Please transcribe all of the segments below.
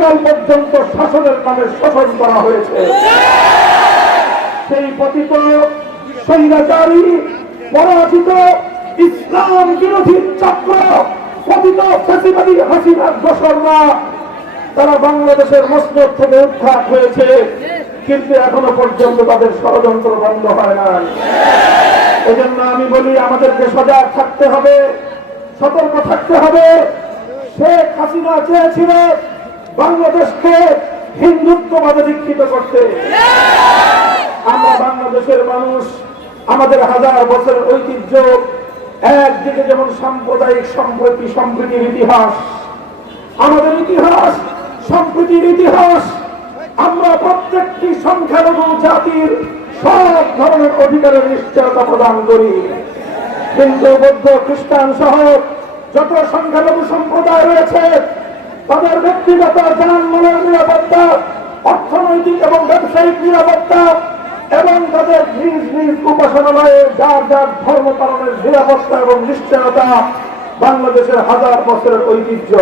অনাদিকাল পর্যন্ত শাসনের নামে শোষণ করা হয়েছে। সেই পতিত স্বৈরাচারী পরাজিত ইসলাম বিরোধী চক্র পতিত ফ্যাসিবাদী হাসিনার দোসররা তারা বাংলাদেশের মসনদ থেকে উৎখাত হয়েছে, কিন্তু এখনো পর্যন্ত তাদের ষড়যন্ত্র বন্ধ হয় নাই। এজন্য আমি বলি আমাদেরকে সজাগ থাকতে হবে, সতর্ক থাকতে হবে। শেখ হাসিনা চেয়েছিল বাংলাদেশকে হিন্দুত্ববাদে দীক্ষিত করতে। আমরা বাংলাদেশের মানুষ, আমাদের হাজার বছরের ঐতিহ্য, একদিকে যেমন সাম্প্রদায়িক সম্প্রীতির ইতিহাস, আমাদের ইতিহাস সম্প্রীতির ইতিহাস। আমরা প্রত্যেকটি সংখ্যালঘু জাতির সব ধরনের অধিকারের নিশ্চয়তা প্রদান করি। হিন্দু, বৌদ্ধ, খ্রিস্টান সহ যত সংখ্যালঘু সম্প্রদায় রয়েছে তাদের ব্যক্তিগত জানমালের নিরাপত্তা, অর্থনৈতিক এবং ব্যবসায়িক নিরাপত্তা এবং তাদের নিজ নিজ উপাসনালয়ে যার যার ধর্ম পালনের নিরাপত্তা এবং নিশ্চয়তা বাংলাদেশের হাজার বছরের ঐতিহ্য।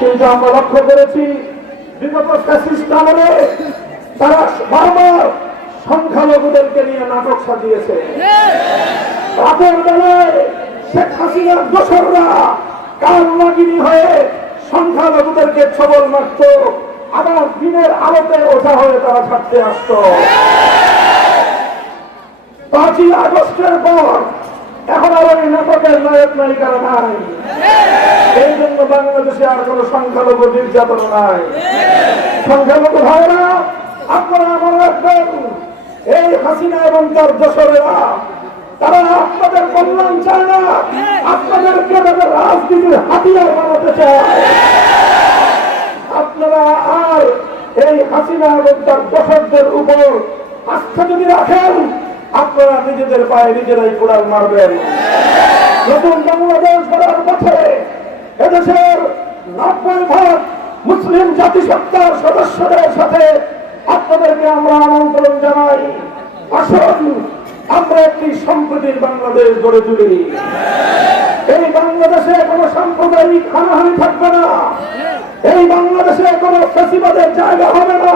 কিন্তু আমরা লক্ষ্য করেছি বিগত ফ্যাসিস্ট আমলে তারা বারবার সংখ্যালঘুদেরকে নিয়ে নাটক সাজিয়েছে। রাতের বেলায় শেখ হাসিনার দোসররা কালনাগিনী হয়ে সংখ্যালঘুদেরকে ছবল মারত, আবার দিনের আলোতে ওঠা হয়ে তারা ছাড়তে আসত। 5ই আগস্টের পর এখন আর ওই নাটকের নায়ক নায়িকারা নাই। এই জন্য বাংলাদেশে আর কোন সংখ্যালঘু নির্যাতন নাই। সংখ্যালঘু ভাইরা আপনারা আমার রাখবেন, এই হাসিনা এবং তার দোসরেরা তারা আপনাদের কল্যাণ চায় না, আপনাদেরকে তাদের রাজনীতির হাতিয়ার বানাতে চায়। আপনারা আর এই হাসিনা এবং তার দোসরদের উপর আস্থা যদি রাখেন, আপনারা নিজেদের পায়ে নিজেরাই কোড়াল মারবেন। নতুন বাংলাদেশ গড়ার পথে এদেশের 90% মুসলিম জাতিসত্তার সদস্যদের সাথে আপনাদেরকে আমরা আমন্ত্রণ জানাই। আসুন আমরা একটি সম্প্রীতির বাংলাদেশ গড়ে তুলি। এই বাংলাদেশে কোনো সাম্প্রদায়িক হানাহানি থাকবে না। এই বাংলাদেশে কোনো ফ্যাসিবাদের জায়গা হবে না।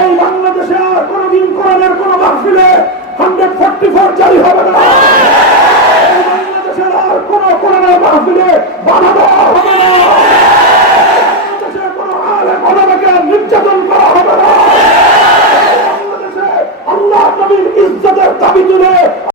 এই বাংলাদেশে আর কোনদিন কোরআনের কোন মাহফিলে 144 জারি হবে না।